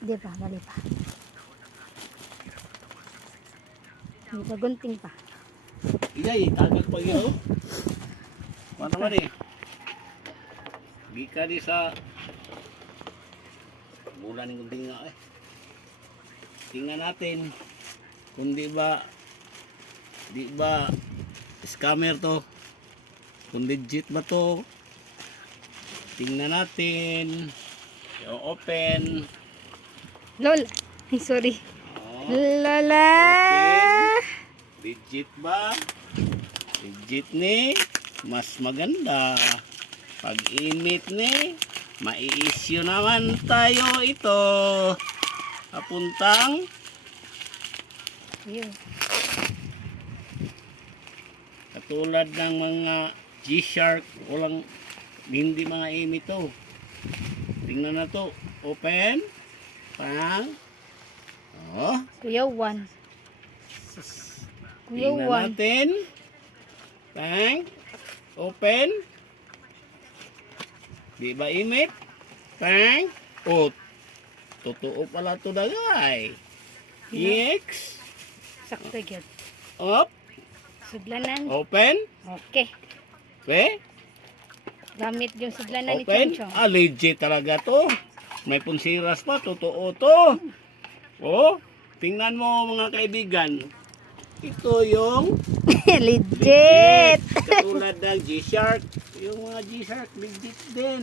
Di pa, mali pa. May pagunting pa. Iyay, tagag pa yun. Ano naman eh. Gika di sa bulan ng kunting nga eh. Tingnan natin kung di ba scammer to, kung legit ba to. Tingnan natin. I-open. Lol. Ay, sorry. Oh, Lola. legit ba? Legit ni. Mas maganda. Pag-imit ni, mai-issue naman tayo ito. Papuntang Ayun. katulad ng mga G-Shark, walang hindi mga imit to. Tingnan na to. Open. Pang. Oh. Kuya Juan. Kuya Tingnan Juan. natin. Pang. Open. Di ba imit? Pang. Oh. Totoo pala to dagay. X. Sakto yun. Up. Sudlanan. Open. Okay. Okay. Gamit yung sudlanan ni Open. Chong Chong. Ah, legit talaga to. May punsiras pa. Totoo to. Oh. Tingnan mo mga kaibigan. Ito yung Legit. Katulad ng G-Shark. Yung mga G-Shark legit din.